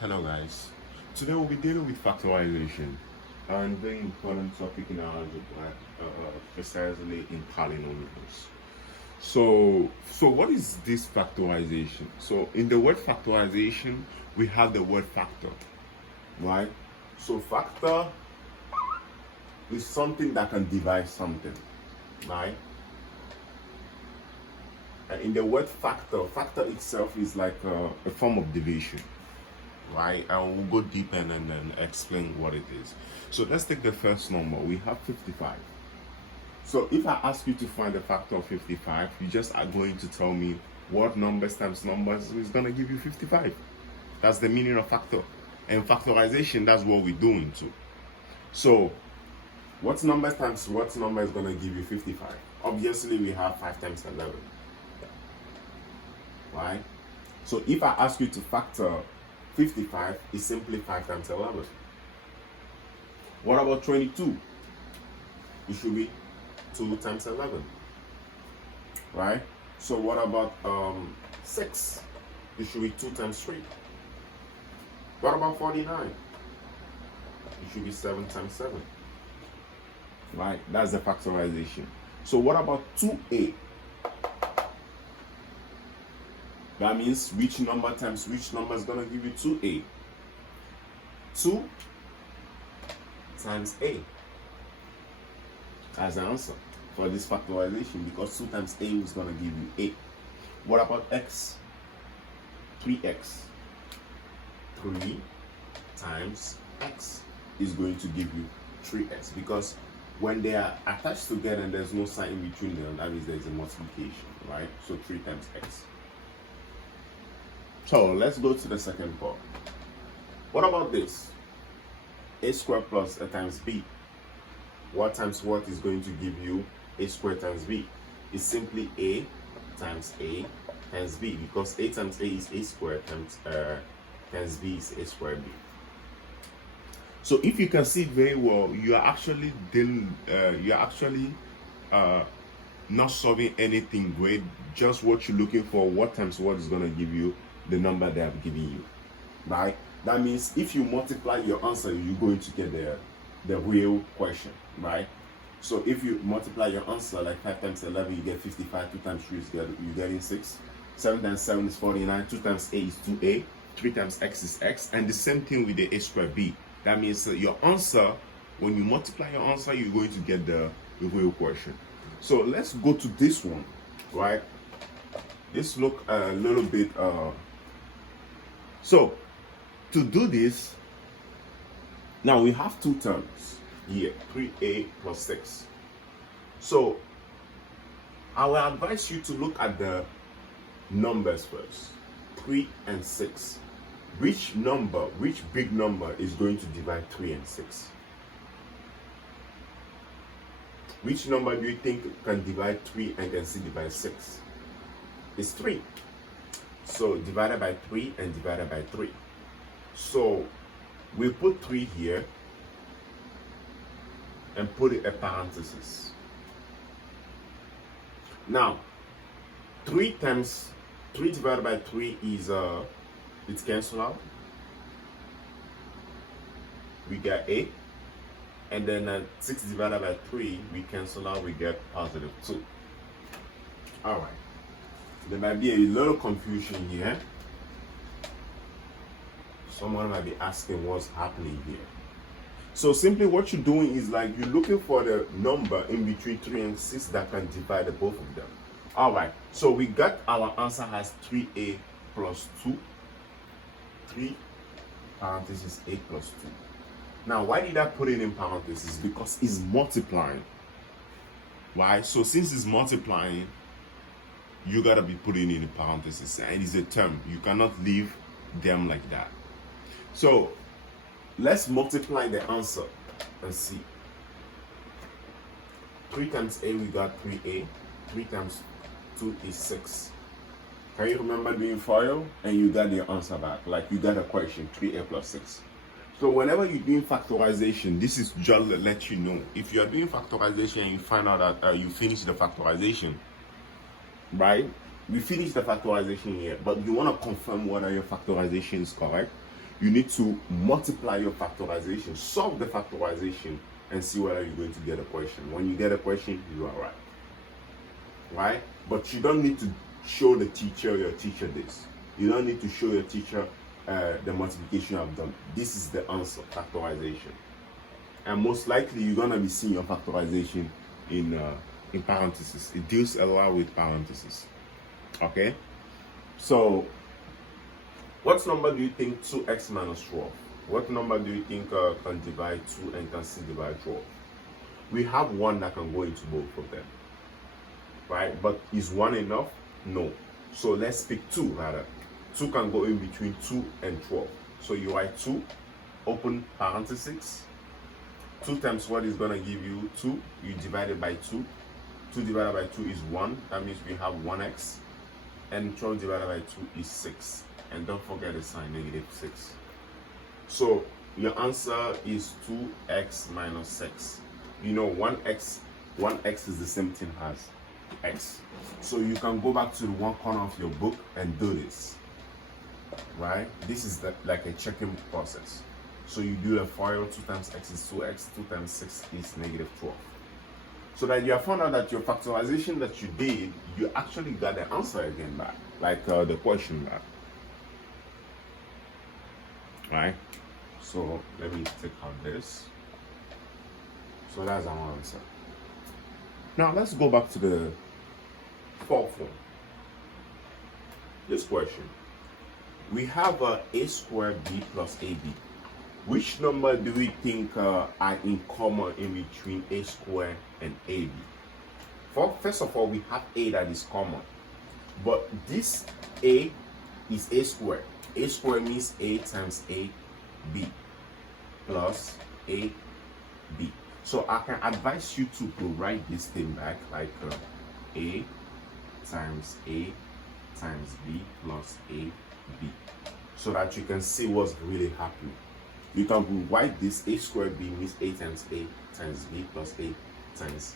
Hello guys, today we'll be dealing with factorization, a very important topic in our algebra, precisely in polynomials. So what is this factorization? So in the word factorization, we have the word factor, right? So factor is something that can divide something, right? And in the word factor itself is like a form of division, right? And we'll go deep and then explain what it is. So let's take the first number. We have 55. So if I ask you to find the factor of 55, you just are going to tell me what numbers times numbers is going to give you 55. That's the meaning of factor. And factorization, that's what we're doing too. So what number times what number is going to give you 55? Obviously, we have 5 times 11. Right? So if I ask you to factor 55, it's simply 5 times 11. What about 22? It should be 2 times 11. Right? So what about 6? It should be 2 times 3. What about 49? It should be 7 times 7. Right? That's the factorization. So what about 2a? That means which number times which number is going to give you 2a? 2 times a. That's the answer for this factorization, because 2 times a is going to give you a. What about x? 3x. 3 times x is going to give you 3x, because when they are attached together and there's no sign in between them, that means there's a multiplication, right? So 3 times x. So let's go to the second part. What about this? A squared plus a times b. What times what is going to give you a squared times b? It's simply a times b, because a times a is a squared times b is a squared b. So if you can see it very well, you are actually not solving anything great. Just what you're looking for. What times what is going to give you the number they have given you, right? That means if you multiply your answer, you're going to get the real question, right? So if you multiply your answer, like 5 times 11, you get 55. 2 times 3 is you're getting 6. 7 times 7 is 49. 2 times a is 2a. 3 times x is x. And the same thing with the a squared b. That means your answer, when you multiply your answer, you're going to get the real question. So let's go to this one, right? This look a little bit so to do this, now we have 2 terms here, 3a plus 6. So I will advise you to look at the numbers first, 3 and 6. Which big number is going to divide 3 and 6? Which number do you think can divide 3 and can still divide 6? It's 3. So divided by 3 and divided by 3. So we put 3 here and put it a parenthesis. Now 3 divided by 3 is it's cancel out. We get 8. And then 6 divided by 3, we cancel out, we get positive 2. Alright. There might be a little confusion here. Someone might be asking what's happening here. So simply what you're doing is like you're looking for the number in between 3 and 6 that can divide the both of them. Alright, so we got our answer as 3a plus 2. 3 parentheses a plus 2. Now, why did I put it in parentheses? Because it's multiplying. Why? So since it's multiplying, you gotta be putting in a parenthesis, and it's a term. You cannot leave them like that. So let's multiply the answer and see. 3 times a, we got 3a. 3 times 2 is 6. Can you remember doing FOIL? And you got the answer back. Like you got a question, 3a plus 6. So whenever you're doing factorization, this is just to let you know. If you are doing factorization and you find out that you finish the factorization, right? We finished the factorization here, but you want to confirm whether your factorization is correct. you need to multiply your factorization, solve the factorization, and see whether you're going to get a question. When you get a question, you are right. Right? But you don't need to show the teacher your teacher this. You don't need to show your teacher the multiplication I've done. This is the answer, factorization. And most likely you're gonna be seeing your factorization in parentheses. It deals a lot with parentheses. Okay? So what number do you think 2x minus 12? What number do you think can divide 2 and can still divide 12? We have one that can go into both of them. Right? But is 1 enough? No. So let's pick 2 rather. 2 can go in between 2 and 12. So you write 2, open parentheses. 2 times what is going to give you 2? You divide it by 2. 2 divided by 2 is 1. That means we have 1x. And 12 divided by 2 is 6. And don't forget the sign, -6. So your answer is 2x minus 6. You know, 1x is the same thing as x. So you can go back to the one corner of your book and do this. Right? This is like a checking process. So you do the FOIL, 2 times x is 2x, 2 times 6 is -12. So that you have found out that your factorization that you did, you actually got the answer again back, like the question back. Right? So let me take out this. So that's our answer. Now let's go back to the fourth one. This question. We have a squared b plus ab. Which number do we think are in common in between a squared and ab? First of all, we have a that is common. But this a is a squared. A squared means a times ab plus ab. So I can advise you to write this thing back like a times b plus ab, so that you can see what's really happening. You can write this a squared b means a times b plus a times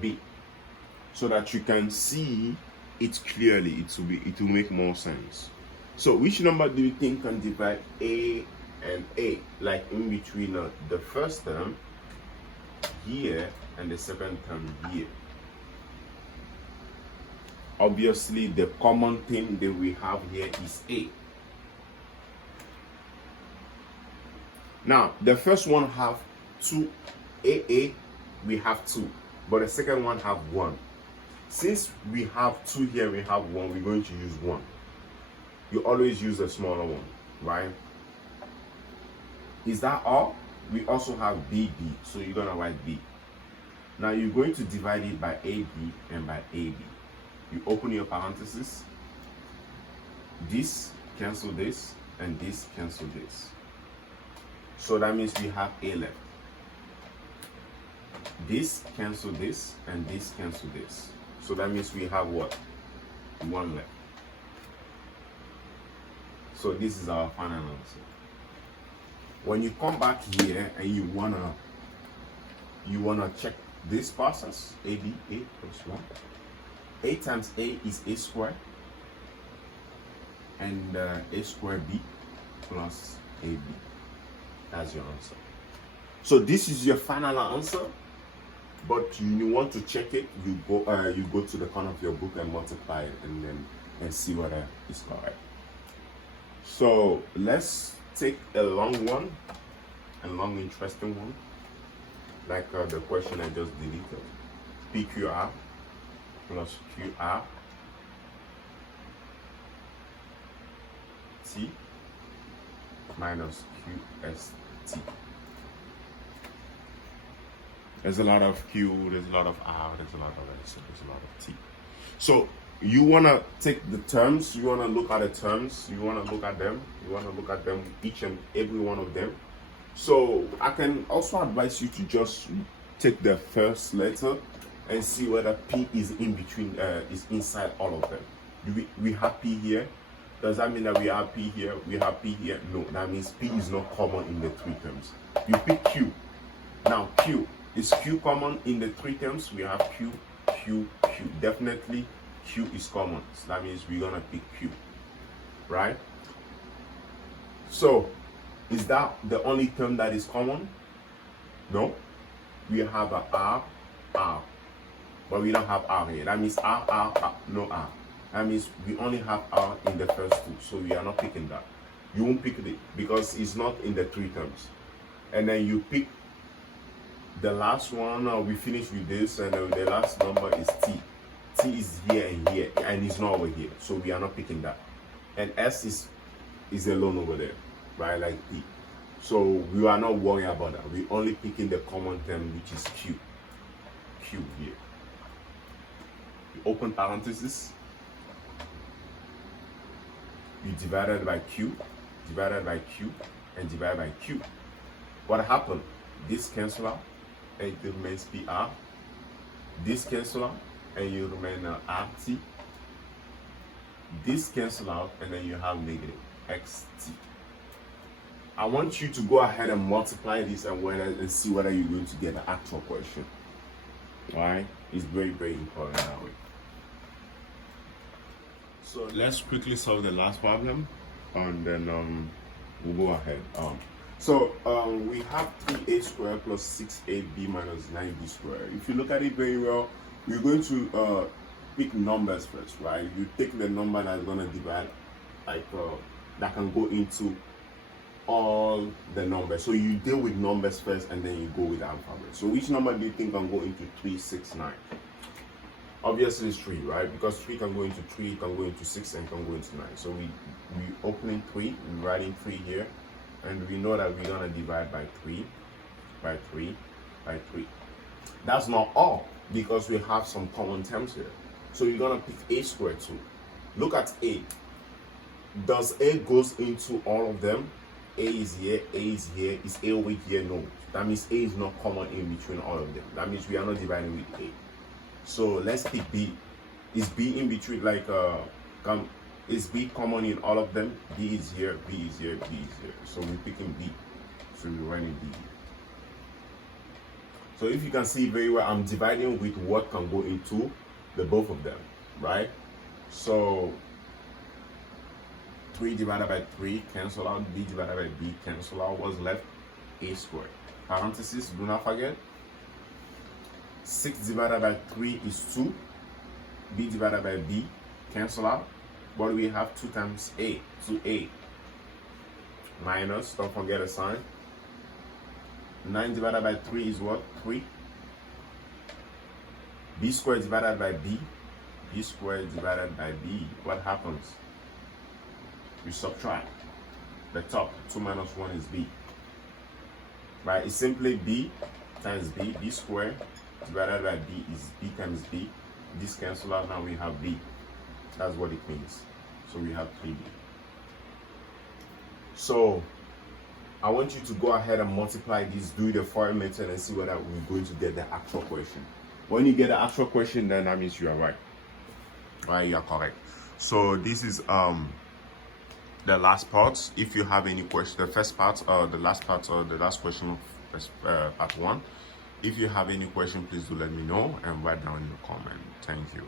b, so that you can see it clearly. It will make more sense. So which number do you think can divide a and a, like in between the first term here and the second term here? Obviously the common thing that we have here is a. Now the first one have 2 a, we have 2, but the second one have 1. Since we have 2 here, we have 1, we're going to use 1. You always use a smaller one, right? Is that all? We also have bb, so you're gonna write b. Now you're going to divide it by ab and by ab. You open your parentheses. This cancel this, and this cancel this. So that means we have a left. This cancel this, and this cancel this. So that means we have what? 1 left. So this is our final answer. When you come back here and you wanna check this process, a plus 1. A times a is a squared, and a squared b plus ab. That's your answer. So this is your final answer, but you want to check it. You go to the corner of your book and multiply it, and see whether it's correct. So let's take a long one, a long interesting one, like the question I just deleted. PQR plus QR T minus QST. There's a lot of Q, there's a lot of R, there's a lot of S, there's a lot of T. So you want to take the terms, you want to look at the terms, you want to look at them, each and every one of them. So I can also advise you to just take the first letter and see whether P is in between, is inside all of them. We have P here. Does that mean that we have P here? We have P here? No, that means P is not common in the 3 terms. You pick Q. Now Q. Is Q common in the 3 terms? We have Q, Q, Q. Definitely Q is common. So that means we're gonna pick Q. Right? So Is that the only term that is common? No. We have a R, but we don't have R here. That means R, no R. That means we only have R in the first two, so we are not picking that. You won't pick it because it's not in the three terms. And then you pick the last one. We finish with this, and the last number is T. T is here and here, and it's not over here, so we are not picking that. And S is alone over there, right, like P. So we are not worrying about that. We're only picking the common term, which is Q. Q here. You open parenthesis. You divide it by Q, divided by Q, and divide by Q. What happened? This cancel out, and it remains PR. This cancel out, and you remain RT. This cancel out, and then you have negative XT. I want you to go ahead and multiply this and see whether you're going to get the actual question. Alright? It's very, very important that way. So let's quickly solve the last problem, and then we'll go ahead. We have 3a squared plus 6ab minus 9b squared. If you look at it very well, we're going to pick numbers first, right? You take the number that's going to divide, that can go into all the numbers. So you deal with numbers first, and then you go with the alphabet. So which number do you think can go into 3, 6, 9? Obviously it's 3, right? Because 3 can go into 3, can go into 6, and can go into 9. So we opening 3, we're writing 3 here, and we know that we're gonna divide by 3, by 3, by 3. That's not all, because we have some common terms here. So you're gonna pick a squared too. Look at a. Does a goes into all of them? A is here, A is here. Is A over here? No. That means A is not common in between all of them. That means we are not dividing with A. So let's pick B. Is B in between, is B common in all of them? B is here, B is here, B is here. So we're picking B. So we're writing B. So if you can see very well, I'm dividing with what can go into the both of them, right? So 3 divided by 3 cancel out, B divided by B cancel out. What's left? A squared. Parenthesis, do not forget. 6 divided by 3 is 2. B divided by B cancel out. What do we have? 2 times A, 2A. Minus, don't forget a sign. 9 divided by 3 is what? 3. B squared divided by B. B squared divided by B. What happens? We subtract the top. 2 minus 1 is B. Right? It's simply B times B. B squared divided by B is B times B. This cancel out. Now we have B. That's what it means. So we have 3B. So I want you to go ahead and multiply this, do the foreign method, and see whether we're going to get the actual question. When you get the actual question, then that means you are right. Right, you are correct. So this is the last part. If you have any question, the first part or the last part or the last question of part 1. If you have any question, please do let me know and write down in the comment. Thank you.